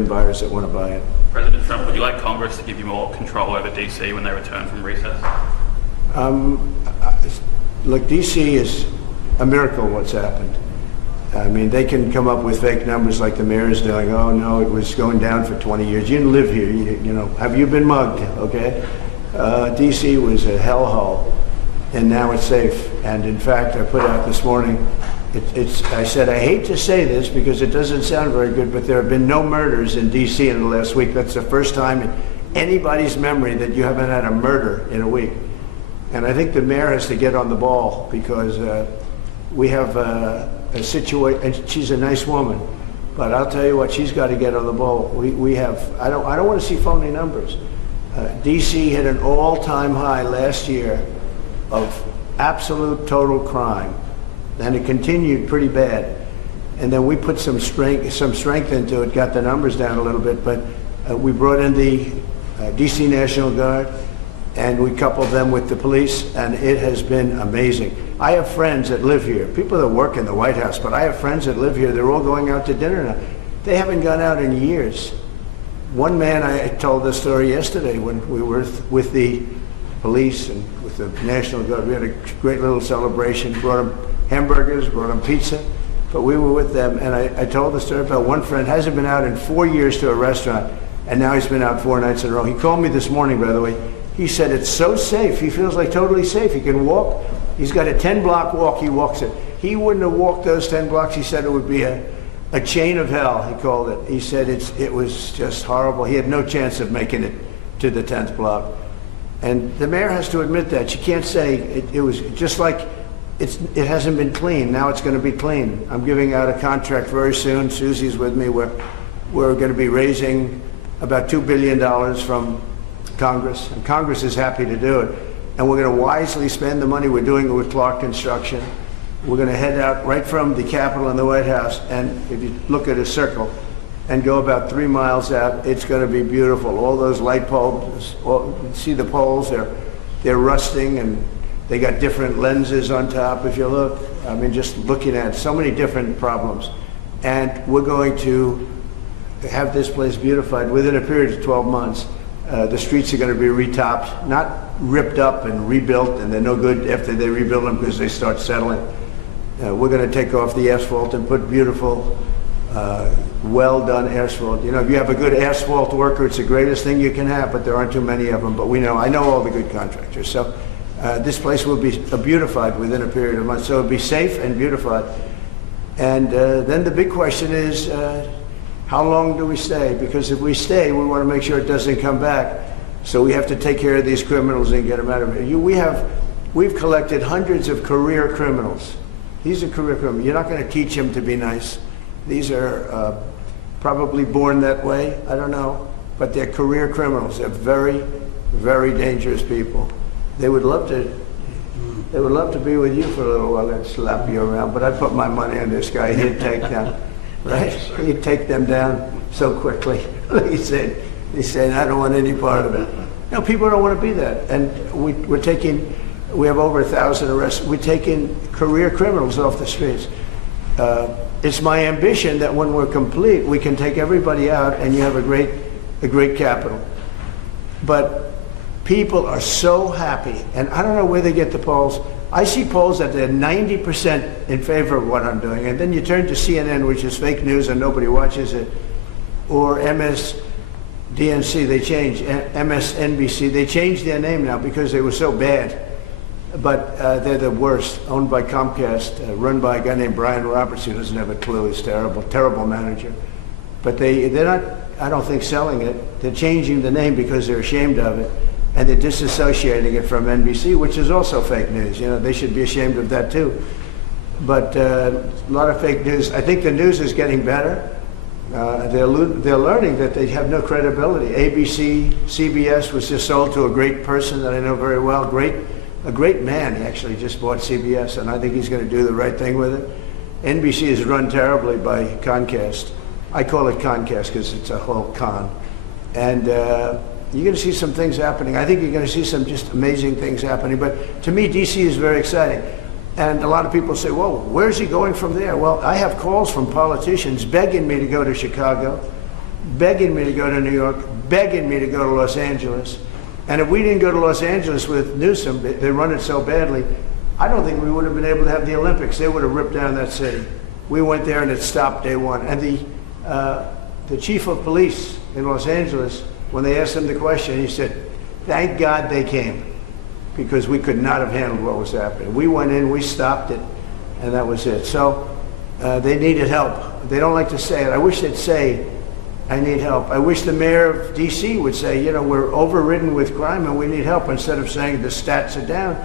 buyers that want to buy it. President Trump, would you like Congress to give you more control over D.C. when they return from recess? Look, D.C. is a miracle what's happened. I mean, they can come up with fake numbers like the mayor is doing. Oh, no, it was going down for 20 years. You didn't live here. You know, have you been mugged, okay? D.C. was a hellhole, and now it's safe. And in fact, I put out this morning, I said, I hate to say this because it doesn't sound very good, but there have been no murders in D.C. in the last week. That's the first time in anybody's memory that you haven't had a murder in a week. And I think the mayor has to get on the ball because we have a situation, and she's a nice woman, but I'll tell you what, she's got to get on the ball. We have, I don't want to see phony numbers. D.C. hit an all-time high last year of absolute total crime. And it continued pretty bad. And then we put some strength into it, got the numbers down a little bit, but we brought in the DC National Guard, and we coupled them with the police, and it has been amazing. I have friends that live here, people that work in the White House, but I have friends that live here. They're all going out to dinner now. They haven't gone out in years. One man, I told this story yesterday when we were with the police and with the National Guard. We had a great little celebration, brought them hamburgers, brought them pizza, but we were with them, and I told the story about one friend hasn't been out in 4 years to a restaurant, and now he's been out 4 nights in a row. He called me this morning, by the way. He said it's so safe. He feels like totally safe. He can walk. He's got a 10-block walk. He walks it. He wouldn't have walked those 10 blocks. He said it would be a chain of hell, he called it. He said it was just horrible. He had no chance of making it to the 10th block. And the mayor has to admit that. She can't say it was just like it hasn't been clean. Now it's going to be clean. I'm giving out a contract very soon. Susie's with me. We're going to be raising about $2 billion from Congress. And Congress is happy to do it. And we're going to wisely spend the money. We're doing it with Clark Construction. We're going to head out right from the Capitol and the White House. And if you look at a circle and go about 3 miles out, it's going to be beautiful. All those light poles, see the poles, they're rusting, and they got different lenses on top, if you look. I mean, just looking at so many different problems. And we're going to have this place beautified within a period of 12 months. The streets are going to be retopped, not ripped up and rebuilt, and they're no good after they rebuild them because they start settling. We're going to take off the asphalt and put beautiful, well-done asphalt. You know, if you have a good asphalt worker, it's the greatest thing you can have, but there aren't too many of them. But I know all the good contractors. So this place will be beautified within a period of months. So it'll be safe and beautified. And then the big question is, how long do we stay? Because if we stay, we want to make sure it doesn't come back. So we have to take care of these criminals and get them out of here. We've collected hundreds of career criminals. These are career criminals. You're not going to teach them to be nice. These are probably born that way. I don't know. But they're career criminals. They're very, very dangerous people. They would love to be with you for a little while and slap you around. But I put my money on this guy. He'd take them. Right? He'd take them down so quickly. He said, I don't want any part of it. No, people don't want to be that. And we have over 1,000 arrests. We're taking career criminals off the streets. It's my ambition that when we're complete, we can take everybody out and you have a great capital. But people are so happy, and I don't know where they get the polls. I see polls that they're 90% in favor of what I'm doing, and then you turn to CNN, which is fake news and nobody watches it, or MSDNC, MSNBC, they changed their name now because they were so bad. But they're the worst, owned by Comcast, run by a guy named Brian Roberts, who doesn't have a clue. He's terrible, terrible manager. But they're not, I don't think, selling it. They're changing the name because they're ashamed of it. And they're disassociating it from NBC, which is also fake news. You know, they should be ashamed of that too. But a lot of fake news. I think the news is getting better. They're learning that they have no credibility. ABC, CBS was just sold to a great person that I know very well. A great man. He actually just bought CBS, and I think he's going to do the right thing with it. NBC is run terribly by Comcast. I call it Comcast because it's a whole con. And you're going to see some things happening. I think you're going to see some just amazing things happening. But to me, D.C. is very exciting. And a lot of people say, well, where's he going from there? Well, I have calls from politicians begging me to go to Chicago, begging me to go to New York, begging me to go to Los Angeles. And if we didn't go to Los Angeles with Newsom, they run it so badly, I don't think we would have been able to have the Olympics. They would have ripped down that city. We went there and it stopped day one. And the chief of police in Los Angeles, when they asked him the question, he said, thank God they came, because we could not have handled what was happening. We went in, we stopped it, and that was it. So they needed help. They don't like to say it. I wish they'd say, I need help. I wish the mayor of D.C. would say, you know, we're overridden with crime and we need help, instead of saying the stats are down.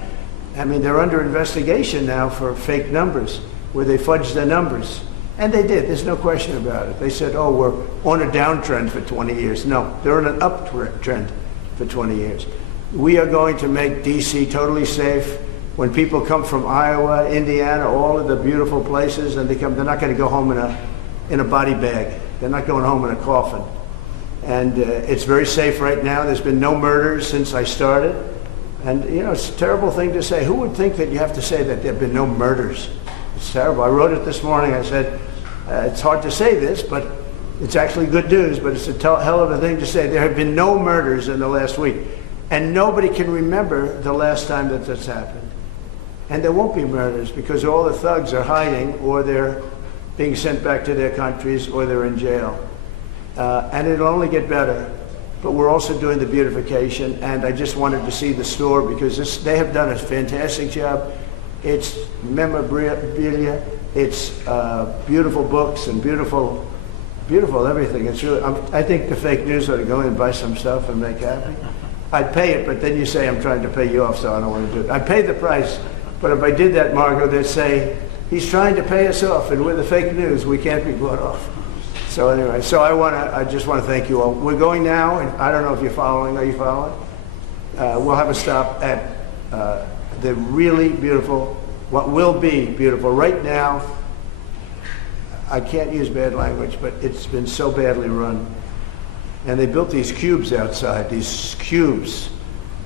I mean, they're under investigation now for fake numbers, where they fudged their numbers. And they did, there's no question about it. They said, oh, we're on a downtrend for 20 years. No, they're on an uptrend for 20 years. We are going to make D.C. totally safe. When people come from Iowa, Indiana, all of the beautiful places, and they're not going to go home in a body bag. They're not going home in a coffin. And it's very safe right now. There's been no murders since I started. And, you know, it's a terrible thing to say. Who would think that you have to say that there have been no murders? It's terrible. I wrote it this morning. I said, it's hard to say this, but it's actually good news, but it's a hell of a thing to say. There have been no murders in the last week. And nobody can remember the last time that this happened. And there won't be murders, because all the thugs are hiding, or they're being sent back to their countries, or they're in jail. And it'll only get better. But we're also doing the beautification, and I just wanted to see the store, because they have done a fantastic job. It's memorabilia, it's beautiful books, and beautiful everything. It's really, I think the fake news ought to go in and buy some stuff and make happy. I'd pay it, but then you say I'm trying to pay you off, so I don't want to do it. I'd pay the price, but if I did that, Margot, they'd say, he's trying to pay us off, and with the fake news, we can't be bought off. So anyway, so I just want to thank you all. We're going now, and I don't know if you're following. Are you following? We'll have a stop at the really beautiful, what will be beautiful. Right now, I can't use bad language, but it's been so badly run. And they built these cubes outside, these cubes.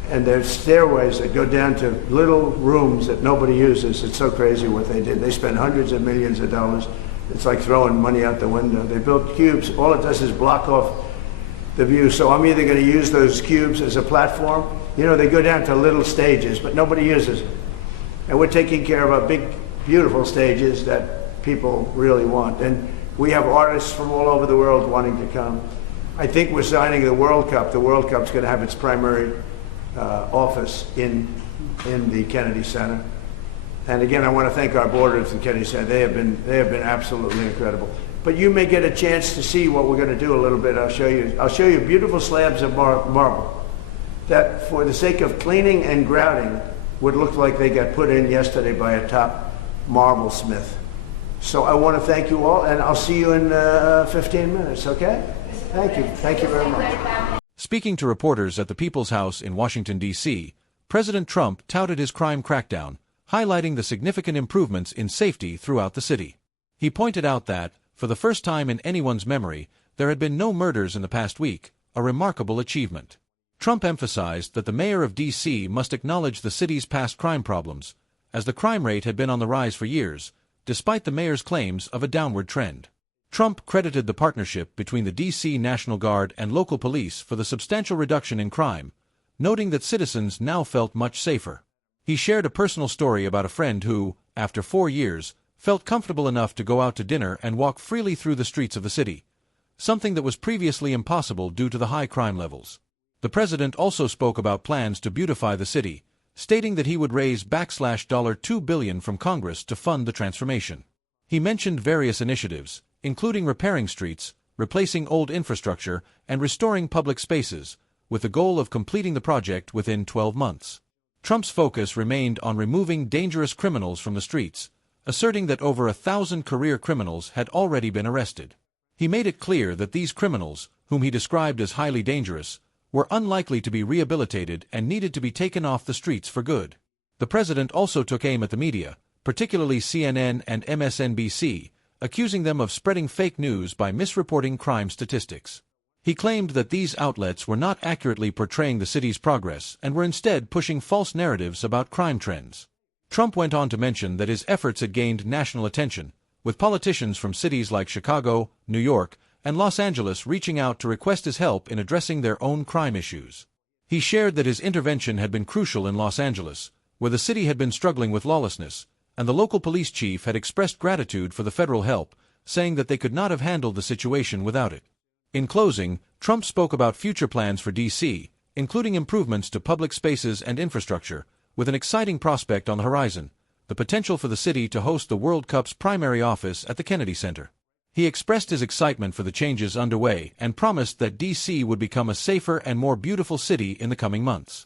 And there's stairways that go down to little rooms that nobody uses. It's so crazy what they did. They spent hundreds of millions of dollars. It's like throwing money out the window. They built cubes. All it does is block off the view. So I'm either going to use those cubes as a platform. You know, they go down to little stages, but nobody uses it. And we're taking care of our big, beautiful stages that people really want. And we have artists from all over the world wanting to come. I think we're signing the World Cup. The World Cup's going to have its primary office in the Kennedy Center. And again, I want to thank our board of the Kennedy Center. They have been absolutely incredible. But you may get a chance to see what we're going to do a little bit. I'll show you beautiful slabs of marble that, for the sake of cleaning and grouting, would look like they got put in yesterday by a top marble smith. So I want to thank you all, and I'll see you in 15 minutes, okay? Thank you. Thank you very much. Speaking to reporters at the People's House in Washington, D.C., President Trump touted his crime crackdown, highlighting the significant improvements in safety throughout the city. He pointed out that, for the first time in anyone's memory, there had been no murders in the past week, a remarkable achievement. Trump emphasized that the mayor of D.C. must acknowledge the city's past crime problems, as the crime rate had been on the rise for years, despite the mayor's claims of a downward trend. Trump credited the partnership between the D.C. National Guard and local police for the substantial reduction in crime, noting that citizens now felt much safer. He shared a personal story about a friend who, after 4 years, felt comfortable enough to go out to dinner and walk freely through the streets of the city, something that was previously impossible due to the high crime levels. The president also spoke about plans to beautify the city, stating that he would raise $2 billion from Congress to fund the transformation. He mentioned various initiatives, including repairing streets, replacing old infrastructure, and restoring public spaces, with the goal of completing the project within 12 months. Trump's focus remained on removing dangerous criminals from the streets, asserting that over 1,000 career criminals had already been arrested. He made it clear that these criminals, whom he described as highly dangerous, were unlikely to be rehabilitated and needed to be taken off the streets for good. The president also took aim at the media, particularly CNN and MSNBC, accusing them of spreading fake news by misreporting crime statistics. He claimed that these outlets were not accurately portraying the city's progress and were instead pushing false narratives about crime trends. Trump went on to mention that his efforts had gained national attention, with politicians from cities like Chicago, New York, and Los Angeles reaching out to request his help in addressing their own crime issues. He shared that his intervention had been crucial in Los Angeles, where the city had been struggling with lawlessness, and the local police chief had expressed gratitude for the federal help, saying that they could not have handled the situation without it. In closing, Trump spoke about future plans for D.C., including improvements to public spaces and infrastructure, with an exciting prospect on the horizon: the potential for the city to host the World Cup's primary office at the Kennedy Center. He expressed his excitement for the changes underway and promised that D.C. would become a safer and more beautiful city in the coming months.